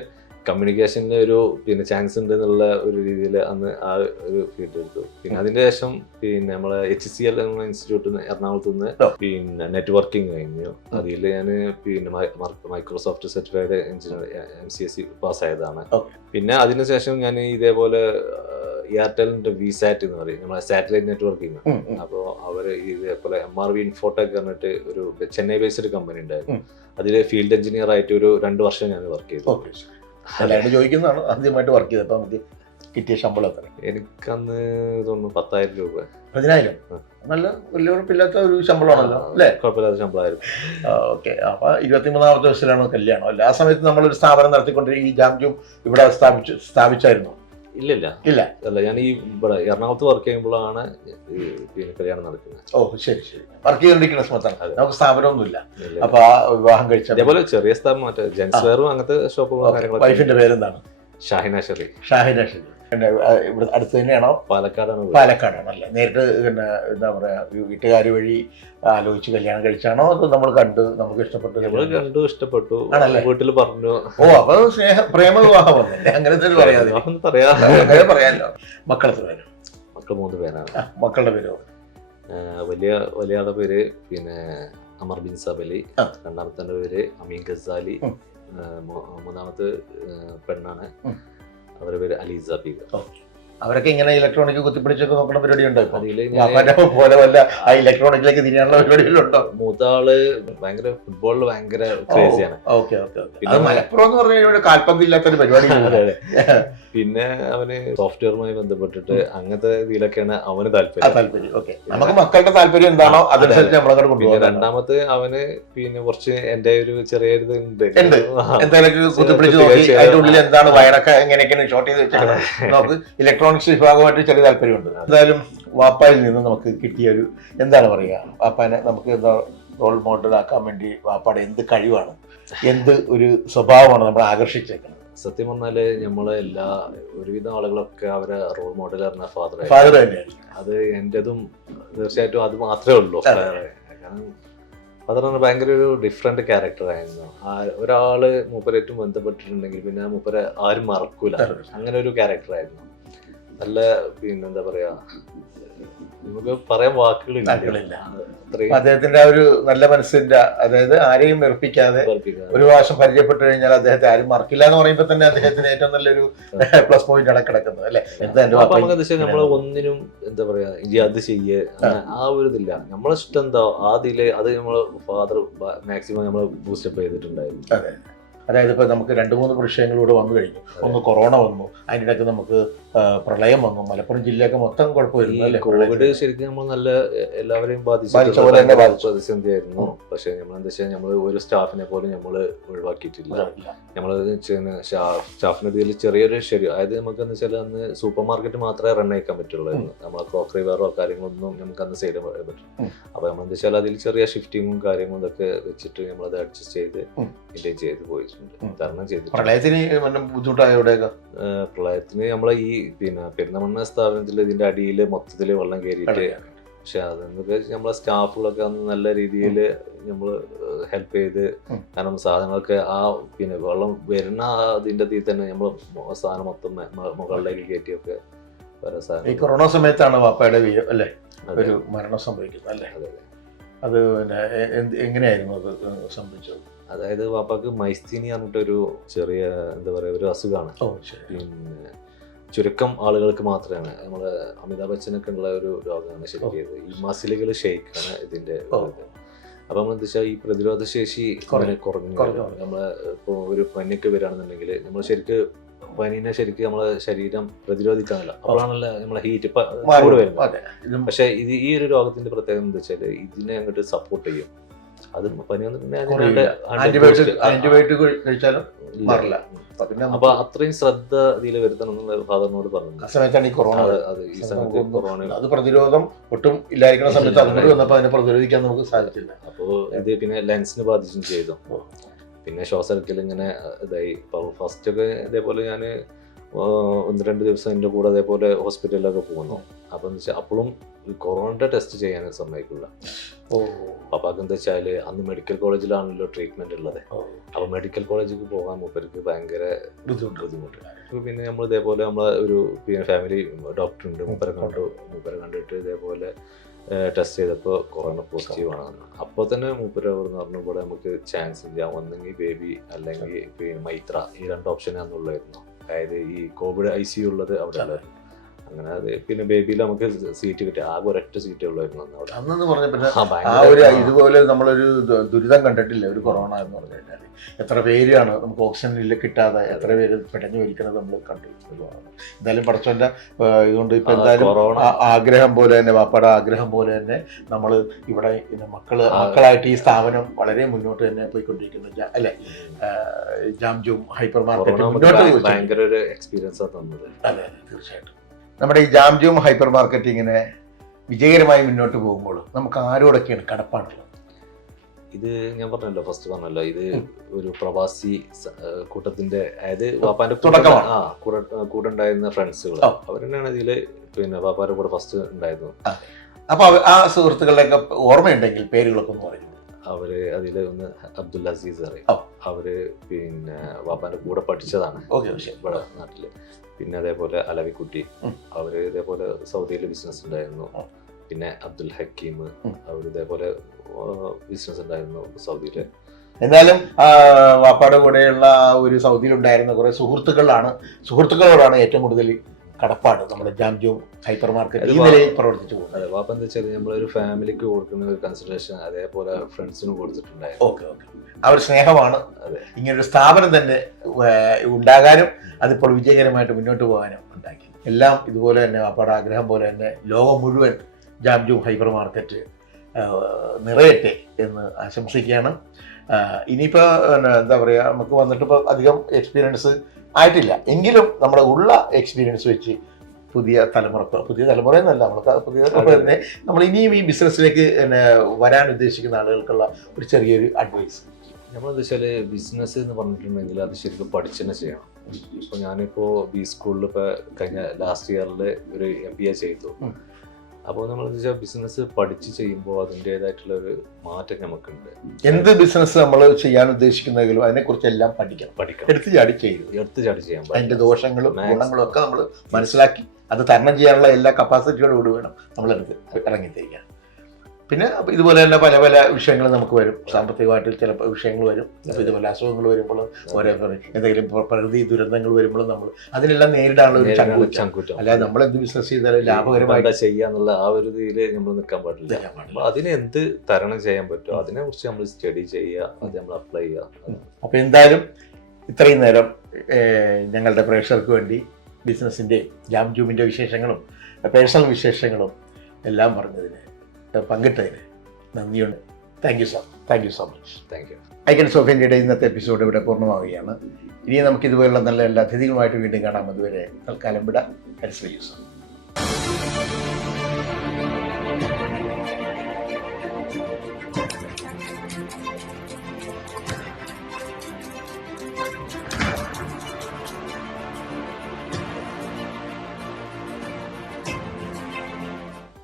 കമ്മ്യൂണിക്കേഷനിൽ ഒരു പിന്നെ ചാൻസ് ഉണ്ട് എന്നുള്ള ഒരു രീതിയിൽ അന്ന് ആ ഒരു ഫീൽഡ് എടുത്തു. പിന്നെ അതിന് ശേഷം പിന്നെ നമ്മളെ HCL എന്ന ഇൻസ്റ്റിറ്റ്യൂട്ടിൽ നിന്ന് എറണാകുളത്ത് നിന്ന് പിന്നെ നെറ്റ്വർക്കിംഗ് കഴിഞ്ഞു. അതിൽ ഞാൻ പിന്നെ മൈക്രോസോഫ്റ്റ് സർട്ടിഫൈഡ് എഞ്ചിനീയർ MCSE പാസ്സായതാണ്. പിന്നെ അതിനുശേഷം ഞാൻ ഇതേപോലെ എയർടെലിന്റെ VSAT എന്ന് പറയും, നമ്മളെ സാറ്റലൈറ്റ് നെറ്റ്വർക്കിംഗ്. അപ്പോൾ അവര് ഇതേപോലെ MRV ഇൻഫോടെക് പറഞ്ഞിട്ട് ഒരു ചെന്നൈ ബേസ്ഡ് കമ്പനി ഉണ്ടായിരുന്നു. അതിൽ ഫീൽഡ് എഞ്ചിനീയർ ആയിട്ട് ഒരു 2 വർഷം ഞാൻ വർക്ക് ചെയ്തു. ചോദിക്കുന്നതാണ് ആദ്യമായിട്ട് വർക്ക് ചെയ്തപ്പോ കിട്ടിയ ശമ്പളം എത്ര? എനിക്കന്ന് തോന്നുന്നു 10,000 രൂപ. 10,000? നല്ല വലിയ കുഴപ്പമില്ലാത്ത ഒരു ശമ്പളമാണല്ലോ അല്ലേ? കുഴപ്പമില്ലാത്ത ശമ്പളമായിരുന്നു. ഓക്കെ. അപ്പൊ 23ാമത്തെ വയസ്സിലാണ് കല്യാണം അല്ലേ? ആ സമയത്ത് നമ്മളൊരു സ്ഥാപനം നടത്തിക്കൊണ്ടിരിക്കും. ഈ ജാംജൂം ഇവിടെ സ്ഥാപിച്ചായിരുന്നു? ഇല്ല അല്ല, ഞാൻ ഈ ഇവിടെ എറണാകുളത്ത് വർക്ക് ചെയ്യുമ്പോഴാണ് പിന്നെ കല്യാണം നടക്കുന്നത്. ഓ ശരി. വർക്ക് ചെയ്തോണ്ടിരിക്കുന്ന സമയത്താണ്. നമുക്ക് സ്ഥാപനമൊന്നുമില്ല. അപ്പൊ ആ വിവാഹം കഴിച്ച അതേപോലെ ചെറിയ സ്ഥാപനം, മറ്റേ ജെൻസ് വെയറും അങ്ങനത്തെ ഷോപ്പുകളും കാര്യങ്ങളൊക്കെ. വൈഫിന്റെ പേരെന്താണ്? ഷാഹിന ഷെറി. ഇവിടെ അടുത്ത് തന്നെയാണോ? പാലക്കാടാണ്. പാലക്കാടാണല്ലേ? നേരിട്ട് പിന്നെ എന്താ പറയാ വീട്ടുകാർ വഴി ആലോചിച്ച് കല്യാണം കഴിച്ചാണോ? അതോ നമ്മൾ കണ്ട് നമുക്ക് ഇഷ്ടപ്പെട്ടു? നമ്മൾ കണ്ടു, ഇഷ്ടപ്പെട്ടു, വീട്ടിൽ പറഞ്ഞു. ഓ, അപ്പൊ പ്രേമ വിവാഹം വന്നല്ലേ? അങ്ങനത്തെ പറയാമല്ലോ. മക്കളെത്ര പേര്? മക്കൾ 3 പേരാണ്. മക്കളുടെ പേരോ? വലിയ ആളുടെ പേര് പിന്നെ അമർ ബിൻ സബലി, രണ്ടാമത്തെ പേര് അമീൻ ഗസാലി, മൂന്നാമത്തെ പെണ്ണാണ്, അവരുടെ പേര് അലീസ ബീഗ. അവരൊക്കെ ഇങ്ങനെ ഇലക്ട്രോണിക് കുത്തിപ്പിടിച്ചൊക്കെ നോക്കുന്ന പരിപാടി ഉണ്ടോ? പോലെ വല്ല ആ ഇലക്ട്രോണിക്കിലേക്ക് തിരിയാനുള്ള പരിപാടികളുണ്ടോ? മൂത്താള് ഭയങ്കര ഫുട്ബോളിൽ ഭയങ്കര ക്രേസിയാണ്. മലപ്പുറം എന്ന് പറഞ്ഞാൽ കാൽപന്തില്ലാത്തൊരു പരിപാടി. പിന്നെ അവന് സോഫ്റ്റ്വെയറുമായി ബന്ധപ്പെട്ടിട്ട് അങ്ങനത്തെ ഇതിലൊക്കെയാണ് അവന് താല്പര്യം. നമുക്ക് മക്കളുടെ താല്പര്യം എന്താണോ അതനുസരിച്ച് നമ്മളെ കൊണ്ടുപോകും. രണ്ടാമത്തെ അവന് പിന്നെ കുറച്ച് എന്റെ ഒരു ചെറിയ ഇത് ഉണ്ട്, എന്തെങ്കിലും കുത്തിപ്പിടിച്ച് നോക്കി അതിന്റെ ഉള്ളിൽ എന്താണ് വയറൊക്കെ എങ്ങനെയൊക്കെയാണ് ഷോർട്ട് ചെയ്ത് വെച്ചേക്കണം. നമുക്ക് ഇലക്ട്രോണിക്സ് വിഭാഗമായിട്ട് ചെറിയ താല്പര്യമുണ്ട്. എന്തായാലും വാപ്പായിൽ നിന്ന് നമുക്ക് കിട്ടിയ ഒരു എന്താണ് പറയുക, വാപ്പാനെ നമുക്ക് എന്താ റോൾ മോഡൽ ആക്കാൻ വേണ്ടി വാപ്പാടെ എന്ത് കഴിവാണ്, എന്ത് ഒരു സ്വഭാവമാണ് നമ്മളെ ആകർഷിച്ചേക്കുന്നത്? സത്യം പറഞ്ഞാല് നമ്മളെ ഒരുവിധം ആളുകളൊക്കെ അവരെ റോൾ മോഡൽ പറഞ്ഞ ഫാദർ തന്നെയാണ്. അത് എന്റേതും തീർച്ചയായിട്ടും അത് മാത്രമേ ഉള്ളൂ. കാരണം ഫാദർ പറഞ്ഞാൽ ഭയങ്കര ഒരു ഡിഫറെന്റ് ക്യാരക്ടർ ആയിരുന്നു. ഒരാള് മൂപ്പരായിട്ടും ബന്ധപ്പെട്ടിട്ടുണ്ടെങ്കിൽ പിന്നെ മൂപ്പരെ ആരും മറക്കൂല, അങ്ങനെ ഒരു ക്യാരക്ടർ ആയിരുന്നു. നല്ല പിന്നെ എന്താ പറയാ, നമുക്ക് പറയാൻ വാക്കുകളില്ല. അദ്ദേഹത്തിന്റെ ആ ഒരു നല്ല മനസ്സിന്റെ, അതായത് ആരെയും വെറുപ്പിക്കാതെ ഒരു പ്രാവശ്യം പരിചയപ്പെട്ടു കഴിഞ്ഞാൽ അദ്ദേഹത്തെ ആരും മറക്കില്ല എന്ന് പറയുമ്പോൾ തന്നെ അദ്ദേഹത്തിന് ഏറ്റവും നല്ലൊരു പ്ലസ് പോയിന്റ് ആണ് കിടക്കുന്നത് അല്ലെ? നമ്മള് ഒന്നിനും എന്താ പറയാ ഇനി അത് ചെയ്യേ ആ ഒരു ഇതില്ല. നമ്മളെ ഇഷ്ടം എന്താ അതില് അത് നമ്മള് ഫാദർ മാക്സിമം നമ്മള് ബൂസ്റ്റപ്പ് ചെയ്തിട്ടുണ്ടായിരുന്നു. അതായത് ഇപ്പൊ നമുക്ക് 2-3 വിഷയങ്ങളിലൂടെ വന്നു കഴിഞ്ഞു. ഒന്ന് കൊറോണ വന്നു, അതിനിടയ്ക്ക് നമുക്ക് പ്രളയം വന്നു, മലപ്പുറം ജില്ലയൊക്കെ മൊത്തം കുഴപ്പമായിരുന്നു. കോവിഡ് ശരിക്കും നമ്മൾ നല്ല എല്ലാവരെയും ബാധിച്ച പ്രതിസന്ധിയായിരുന്നു. പക്ഷെ നമ്മളെന്താ വെച്ചാൽ നമ്മള് ഒരു സ്റ്റാഫിനെ പോലും നമ്മള് ഒഴിവാക്കിയിട്ടില്ല. നമ്മള് സ്റ്റാഫിന് ഇതിൽ ചെറിയൊരു അതായത് നമുക്ക് എന്താ വെച്ചാൽ അന്ന് സൂപ്പർ മാർക്കറ്റ് മാത്രമേ റൺ അയക്കാൻ പറ്റുള്ളൂ. നമ്മളെ ക്രോക്കറി വെയറോ കാര്യങ്ങളൊന്നും നമുക്ക് അന്ന് സൈഡ് പറ്റും. അപ്പൊ നമ്മളെന്താ വെച്ചാൽ അതിൽ ചെറിയ ഷിഫ്റ്റിങ്ങും കാര്യങ്ങളും ഇതൊക്കെ വെച്ചിട്ട് നമ്മളത് അഡ്ജസ്റ്റ് ചെയ്ത് മെയിൻറ്റെയിൻ ചെയ്ത് പോയിട്ടുണ്ട്, തരണം ചെയ്തിട്ടുണ്ട്. പ്രളയത്തിന് നമ്മളെ ഈ പിന്നെ പെരുന്തമണ്ണ സ്ഥാപനത്തിൽ ഇതിന്റെ അടിയിൽ മൊത്തത്തില് വെള്ളം കയറിയിട്ട്, പക്ഷെ അതെന്നൊക്കെ നമ്മളെ സ്റ്റാഫുകളൊക്കെ അന്ന് നല്ല രീതിയിൽ നമ്മള് ഹെൽപ്പ് ചെയ്ത്, കാരണം സാധനങ്ങളൊക്കെ ആ പിന്നെ വെള്ളം വരുന്ന അതിന്റെ തീ തന്നെ നമ്മള് സാധനം മൊത്തം മുകളിലേക്ക് കയറ്റിയൊക്കെ പല ഈ സാധനങ്ങളും. കൊറോണ സമയത്താണ് വാപ്പയുടെ അല്ലേ ഒരു മരണം സംഭവിക്കുന്നത് അല്ലേ? അതെ. അത് പിന്നെ എങ്ങനെയായിരുന്നു അത് സംഭവിച്ചത്? അതായത് വാപ്പാക്ക് മൈസ്തീനി പറഞ്ഞിട്ടൊരു ചെറിയ എന്താ പറയുക ഒരു അസുഖമാണ്. ഓ ശരി. പിന്നെ ചുരുക്കം ആളുകൾക്ക് മാത്രമാണ്, നമ്മളെ അമിതാഭ് ബച്ചനൊക്കെ ഉള്ള ഒരു രോഗമാണ് ശരിക്കും. ഈ മസിലുകൾ ഷെയ്ക്കാണ് ഇതിന്റെ ഒരു ഇത്. അപ്പൊ നമ്മളെന്താ വെച്ചാൽ ഈ പ്രതിരോധ ശേഷി കുറഞ്ഞു. നമ്മളെ ഇപ്പോൾ ഒരു പനിയൊക്കെ വരികയാണെന്നുണ്ടെങ്കിൽ നമ്മൾ ശരിക്ക് പനീനെ ശരിക്കും നമ്മളെ ശരീരം പ്രതിരോധിക്കാനല്ല, അപ്പോഴാണല്ലോ നമ്മളെ ഹീറ്റ് ചൂട് വരുന്നത്. പക്ഷെ ഇത് ഈ ഒരു രോഗത്തിന്റെ പ്രത്യേകത എന്താ വെച്ചാൽ ഇതിനെ അങ്ങോട്ട് സപ്പോർട്ട് ചെയ്യും. അത് പനി ആന്റിബയോട്ടിക് കഴിച്ചാലും മാറില്ല. അപ്പൊ അത്രയും ശ്രദ്ധ ഇതിൽ വരുത്തണം എന്നുള്ള ഫാദറിനോട് പറഞ്ഞു. ആ സമയത്താണ് ഈ കൊറോണ. ഈ സമയത്ത് കൊറോണ അത് പ്രതിരോധം ഒട്ടും ഇല്ലായിരിക്കുന്ന സമയത്ത് അതുകൊണ്ട് വന്നപ്പോൾ അതിനെ പ്രതിരോധിക്കാൻ നമുക്ക് സാധിച്ചില്ല. അപ്പോ ഇത് പിന്നെ ലെൻസിന് ബാധിച്ചും ചെയ്തു. പിന്നെ ശ്വാസമെടുക്കൽ ഇങ്ങനെ ഇതായി. ഫസ്റ്റ് ഒക്കെ ഇതേപോലെ ഞാൻ 1-2 ദിവസം എൻ്റെ കൂടെ അതേപോലെ ഹോസ്പിറ്റലിലൊക്കെ പോകുന്നു. അപ്പം എന്താ വെച്ചാൽ അപ്പോഴും കൊറോണയുടെ ടെസ്റ്റ് ചെയ്യാൻ സമ്മതിക്കില്ല. പപ്പാക്ക് എന്താ വെച്ചാൽ അന്ന് മെഡിക്കൽ കോളേജിലാണല്ലോ ട്രീറ്റ്മെന്റ് ഉള്ളത്. അപ്പൊ മെഡിക്കൽ കോളേജിൽ പോകാൻ മൂപ്പർക്ക് ഭയങ്കര ബുദ്ധിമുട്ട്. പിന്നെ നമ്മൾ ഇതേപോലെ നമ്മളെ ഒരു പിന്നെ ഫാമിലി ഡോക്ടർ ഉണ്ട്, മൂപ്പരെ കണ്ടിട്ട് ഇതേപോലെ ടെസ്റ്റ് ചെയ്തപ്പോൾ കൊറോണ പോസിറ്റീവ് ആണെന്ന്. അപ്പോൾ തന്നെ മൂപ്പര് പറഞ്ഞു ഇവിടെ നമുക്ക് ചാൻസ് ഇല്ല, ഒന്നെങ്കിൽ ബേബി അല്ലെങ്കിൽ പിന്നെ മൈത്ര, ഈ 2 ഓപ്ഷനാണെന്നുള്ളായിരുന്നു. അതായത് ഈ കോവിഡ് ICU ഉള്ളത് അവിടെ അല്ലായിരുന്നു. അങ്ങനെ അത് പിന്നെ ബേബിയിൽ നമുക്ക് സീറ്റ് കിട്ടി, ആകെ ഒരൊറ്റ സീറ്റേ ഉള്ളായിരുന്നു അവിടെ. അന്നെന്ന് പറഞ്ഞ പിന്നെ ആ ഒരു ഇതുപോലെ നമ്മളൊരു ദുരിതം കണ്ടിട്ടില്ല ഒരു കൊറോണ എന്ന് പറഞ്ഞു കഴിഞ്ഞാൽ. എത്ര പേരാണ് നമുക്ക് ഓക്സിജനിൽ കിട്ടാതെ എത്ര പേര് പിടഞ്ഞു വലിക്കുന്നത് നമ്മൾ കണ്ടു. എന്തായാലും പടച്ചോന്റെ ഇതുകൊണ്ട് ഇപ്പൊ എന്തായാലും ആഗ്രഹം പോലെ തന്നെ വാപ്പയുടെ ആഗ്രഹം പോലെ തന്നെ നമ്മൾ ഇവിടെ മക്കളായിട്ട് ഈ സ്ഥാപനം വളരെ മുന്നോട്ട് തന്നെ പോയിക്കൊണ്ടിരിക്കുന്നു അല്ലെ? ജാംജൂം ഹൈപ്പർ മാർക്കറ്റ് മുന്നോട്ട് ഭയങ്കര ഒരു എക്സ്പീരിയൻസ് ആണ് തന്നത്. അതെ തീർച്ചയായിട്ടും. നമ്മുടെ ഈ ജാംജൂം ഹൈപ്പർ മാർക്കറ്റ് ഇങ്ങനെ വിജയകരമായി മുന്നോട്ട് പോകുമ്പോൾ നമുക്ക് ആരോടൊക്കെയാണ് കടപ്പാടുള്ളത്? ഇത് ഞാൻ പറഞ്ഞല്ലോ, ഫസ്റ്റ് പറഞ്ഞല്ലോ, ഇത് ഒരു പ്രവാസി കൂട്ടത്തിന്റെ, അതായത് വാപ്പാന്റെ കൂടെ ഉണ്ടായിരുന്ന ഫ്രണ്ട്സുകൾ അവർ തന്നെയാണ് ഇതില്. പിന്നെ വാപ്പാന്റെ കൂടെ ഫസ്റ്റ് ഉണ്ടായിരുന്നു. അപ്പൊ ആ സുഹൃത്തുക്കളുടെയൊക്കെ ഓർമ്മയുണ്ടെങ്കിൽ പേരുകളൊക്കെ ഒന്ന് പറയും. അവര് അതില് ഒന്ന് അബ്ദുൽ അസീസ് അറിയാം. അവര് പിന്നെ വാപ്പാന്റെ കൂടെ പഠിച്ചതാണ് ഇവിടെ നാട്ടില്. പിന്നെ അതേപോലെ അലവിക്കുട്ടി, അവര് ഇതേപോലെ സൗദിയില് ബിസിനസ് ഉണ്ടായിരുന്നു. പിന്നെ അബ്ദുൽ ഹക്കീം, അവർ ഇതേപോലെ ബിസിനസ് ഉണ്ടായിരുന്നു സൗദിയില്. എന്നാലും വാപ്പാടെ കൂടെയുള്ള ഒരു സൗദിയിലുണ്ടായിരുന്ന കുറെ സുഹൃത്തുക്കളോടാണ് ഏറ്റവും കൂടുതൽ കടപ്പാട് നമ്മുടെ ജാംജൂം ഹൈപ്പർ മാർക്കറ്റ് ഈ നിലയിൽ പ്രവർത്തിച്ചു പോകുന്നത്. അതെ, വാപ്പ എന്താ വെച്ചാൽ നമ്മളൊരു ഫാമിലിക്ക് കൊടുക്കുന്ന ഒരു കൺസിഡറേഷൻ അതേപോലെ ഫ്രണ്ട്സിനും കൊടുത്തിട്ടുണ്ടായിരുന്നു. ഓക്കെ. ആ ഒരു സ്നേഹമാണ് ഇങ്ങനൊരു സ്ഥാപനം തന്നെ ഉണ്ടാകാനും അതിപ്പോൾ വിജയകരമായിട്ട് മുന്നോട്ട് പോകാനും ഉണ്ടാക്കി. എല്ലാം ഇതുപോലെ തന്നെ വാപ്പയുടെ ആഗ്രഹം പോലെ തന്നെ ലോകം മുഴുവൻ ജാംജൂം ഹൈപ്പർ മാർക്കറ്റ് നിറയട്ടെ എന്ന് ആശംസിക്കുകയാണ്. ഇനിയിപ്പോൾ എന്താ പറയുക, നമുക്ക് വന്നിട്ടിപ്പോൾ അധികം എക്സ്പീരിയൻസ് ആയിട്ടില്ല എങ്കിലും നമ്മുടെ ഉള്ള എക്സ്പീരിയൻസ് വെച്ച് പുതിയ തലമുറ എന്നല്ല തന്നെ നമ്മൾ ഇനിയും ഈ ബിസിനസ്സിലേക്ക് വരാൻ ഉദ്ദേശിക്കുന്ന ആളുകൾക്കുള്ള ഒരു ചെറിയൊരു അഡ്വൈസ്. നമ്മളെന്താ വെച്ചാൽ ബിസിനസ് എന്ന് പറഞ്ഞിട്ടുണ്ടെങ്കിൽ അത് ശരിക്കും പഠിച്ചെന്നെ ചെയ്യണം. ഇപ്പോൾ ഞാനിപ്പോൾ ബി സ്കൂളിൽ ഇപ്പോൾ കഴിഞ്ഞ ലാസ്റ്റ് ഇയറിൽ ഒരു MBA ചെയ്തു. അപ്പോൾ നമ്മൾ എന്താ വെച്ചാൽ ബിസിനസ് പഠിച്ച് ചെയ്യുമ്പോൾ അതിൻ്റെതായിട്ടുള്ള ഒരു മാറ്റം നമുക്കുണ്ട്. എന്ത് ബിസിനസ് നമ്മൾ ചെയ്യാൻ ഉദ്ദേശിക്കുന്നെങ്കിലും അതിനെക്കുറിച്ച് എല്ലാം പഠിക്കണം. എടുത്ത് ചാടി ചെയ്യാൻ അതിന്റെ ദോഷങ്ങളും ഗുണങ്ങളും ഒക്കെ നമ്മൾ മനസ്സിലാക്കി അത് തരണം ചെയ്യാനുള്ള എല്ലാ കപ്പാസിറ്റിയോടുകൂടി വേണം നമ്മൾ ഇറങ്ങിത്തിരിക്കാൻ. പിന്നെ ഇതുപോലെ തന്നെ പല പല വിഷയങ്ങൾ നമുക്ക് വരും. സാമ്പത്തികമായിട്ട് ചില വിഷയങ്ങൾ വരും. ഇതുപോലെ അസുഖങ്ങൾ വരുമ്പോൾ ഓരോ എന്തെങ്കിലും പ്രകൃതി ദുരന്തങ്ങൾ വരുമ്പോൾ നമ്മൾ അതിനെല്ലാം നേരിടാനുള്ള ഒരു ചങ്കൂറ്റം. അല്ലാതെ നമ്മൾ എന്ത് ബിസിനസ് ചെയ്താലും ലാഭകരമായിട്ട് ചെയ്യാന്നുള്ള ആ ഒരു ഇതില് നമ്മൾ നിൽക്കാൻ പാടില്ല. അതിനെ എന്ത് തരണം ചെയ്യാൻ പറ്റുമോ അതിനെ കുറിച്ച് നമ്മൾ സ്റ്റഡി ചെയ്യുക, അത് നമ്മൾ അപ്ലൈ ചെയ്യുക. അപ്പൊ എന്തായാലും ഇത്രയും നേരം ഞങ്ങളുടെ പ്രേക്ഷകർക്ക് വേണ്ടി ബിസിനസിന്റെ ജാംജൂമിന്റെ വിശേഷങ്ങളും പേഴ്സണൽ വിശേഷങ്ങളും എല്ലാം പറഞ്ഞതിന് പങ്കിട്ടതിന് നന്ദിയുണ്ട്. Thank you so much. Icons of ഇന്ത്യയുടെ ഇന്നത്തെ എപ്പിസോഡ് ഇവിടെ പൂർണ്ണമാവുകയാണ്. ഇനി നമുക്ക് ഇതുപോലുള്ള നല്ല എല്ലാ അതിഥികളുമായിട്ട് വീണ്ടും കാണാം. അതുവരെ തൽക്കാലം വിടാം.